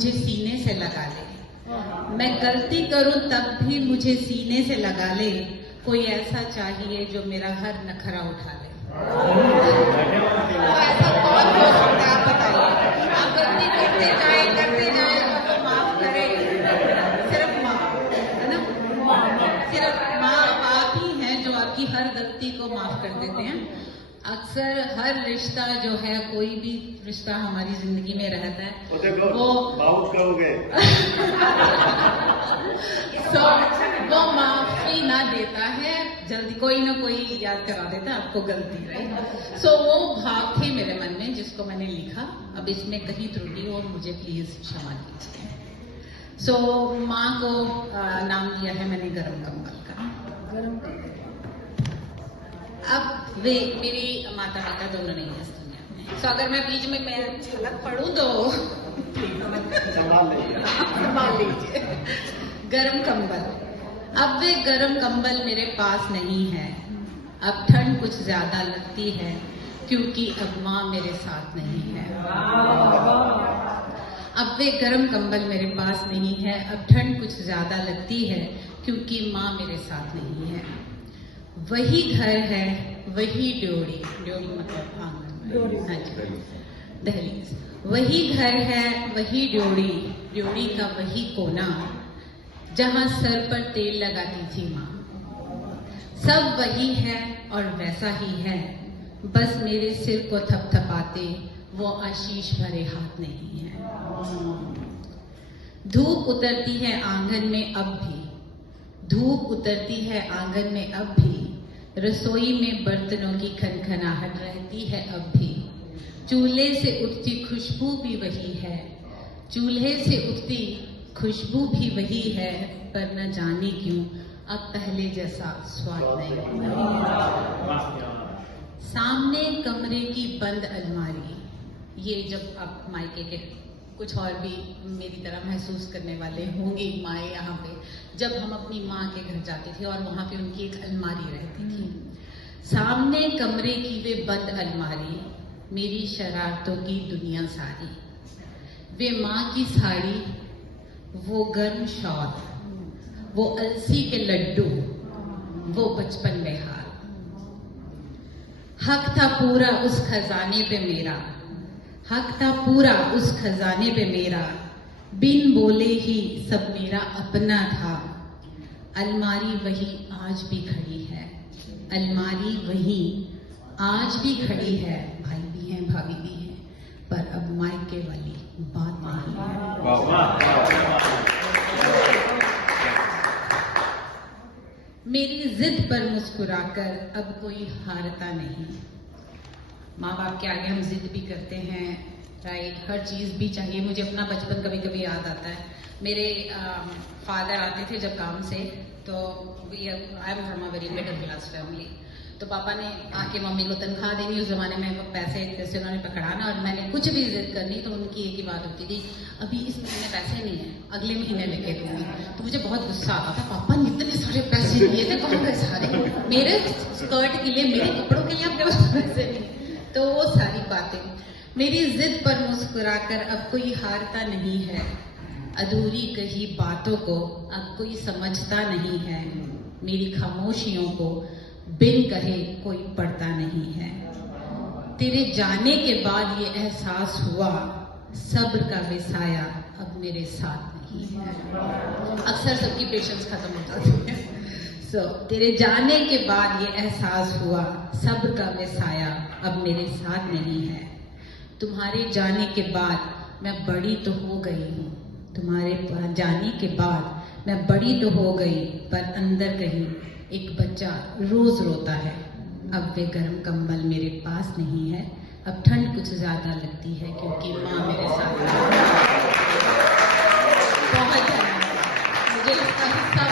मुझे सीने से लगा ले, मैं गलती करूं तब भी मुझे सीने से लगा ले, कोई ऐसा चाहिए जो मेरा हर नखरा उठा ले। तो ऐसा कौन हो सकता है आप बताइए? आप गलती करते जाए तो माफ करे, सिर्फ माँ है ना, सिर्फ माँ बाप ही हैं जो आपकी हर गलती को माफ कर देते हैं। अक्सर हर रिश्ता जो है, कोई भी रिश्ता हमारी जिंदगी में रहता है वो बाउंस करोगे वो माफी ना देता है, जल्दी कोई ना कोई याद करा देता है आपको गलती, राइट। वो भाव थे मेरे मन में जिसको मैंने लिखा। अब इसमें कहीं त्रुटि हो मुझे प्लीज क्षमा कीजिए। माँ को नाम दिया है मैंने गरम कंबल का। अब वे मेरी माता पिता दोनों नहीं है इस दुनिया में, अगर मैं बीच में मैं झलक पढ़ूं तो संभाल लीजिए। गरम कंबल। अब वे गरम कंबल मेरे पास नहीं है, अब ठंड कुछ ज्यादा लगती है क्योंकि अब माँ मेरे साथ नहीं है। अब वे गरम कंबल मेरे पास नहीं है, अब ठंड कुछ ज्यादा लगती है क्योंकि माँ मेरे साथ नहीं है। वही घर है, वही ड्योढ़ी, ड्योढ़ी मतलब आंगन, हाँ जी, दहलीज। वही घर है, वही ड्योढ़ी, ड्योढ़ी का वही कोना जहां सर पर तेल लगाती थी माँ। सब वही है और वैसा ही है, बस मेरे सिर को थपथपाते वो आशीष भरे हाथ नहीं है। धूप उतरती है आंगन में अब भी, धूप उतरती है आंगन में अब भी, रसोई में बर्तनों की खनखनाहट रहती है अब भी। चूल्हे से उठती खुशबू भी वही है, चूल्हे से उठती खुशबू भी वही है, पर न जाने क्यों अब पहले जैसा स्वाद नहीं। सामने कमरे की बंद अलमारी, ये जब आप मायके के कुछ और भी मेरी तरह महसूस करने वाले होंगे माए, यहाँ पे जब हम अपनी माँ के घर जाते थे और वहां पे उनकी एक अलमारी रहती थी। सामने कमरे की वे बंद अलमारी, मेरी शरारतों की दुनिया सारी। वे माँ की साड़ी, वो गर्म शॉल, वो अलसी के लड्डू, वो बचपन बेहाल। हक था पूरा उस खजाने पे मेरा, हक था पूरा उस खजाने पे मेरा, बिन बोले ही सब मेरा अपना था। अलमारी वही आज भी खड़ी है, अलमारी वही आज भी खड़ी है। भाई भी हैं, भाभी भी हैं, पर अब मायके वाली बात नहीं है। मेरी जिद पर मुस्कुराकर अब कोई हारता नहीं। माँ बाप के आगे हम जिद भी करते हैं, राइट, हर चीज़ भी चाहिए। मुझे अपना बचपन कभी कभी याद आता है। मेरे फादर आते थे जब काम से, तो I am from a very middle class family, तो पापा ने आके मम्मी को तनख्वाह देनी, उस जमाने में पैसे जैसे उन्होंने पकड़ाना, और मैंने कुछ भी जिद करनी तो उनकी एक ही बात होती थी, अभी इस महीने पैसे नहीं है, अगले महीने लेके दूंगी। तो मुझे बहुत गुस्सा आता था, पापा ने इतने सारे पैसे दिए थे, कहाँ गए सारे? मेरे स्कर्ट के लिए, मेरे कपड़ों के लिए आपके पास पैसे नहीं। तो वो सारी बातें, मेरी जिद पर मुस्कुराकर अब कोई हारता नहीं है, अधूरी कही बातों को अब कोई समझता नहीं है, मेरी खामोशियों को बिन कहे कोई पढ़ता नहीं है। तेरे जाने के बाद ये एहसास हुआ, सब्र का बेसाया अब मेरे साथ नहीं है। अक्सर सबकी पेशेंस खत्म हो जाती है। तेरे जाने के बाद ये एहसास हुआ, सब्र का बेसाया अब मेरे साथ नहीं है। तुम्हारे जाने के बाद मैं बड़ी तो हो गई हूँ, तुम्हारे जाने के बाद मैं बड़ी तो हो गई, पर अंदर कहीं एक बच्चा रोज रोता है। अब वे गर्म कंबल मेरे पास नहीं है, अब ठंड कुछ ज्यादा लगती है क्योंकि माँ मेरे साथ है। बहुत मुझे इसका हिस्सा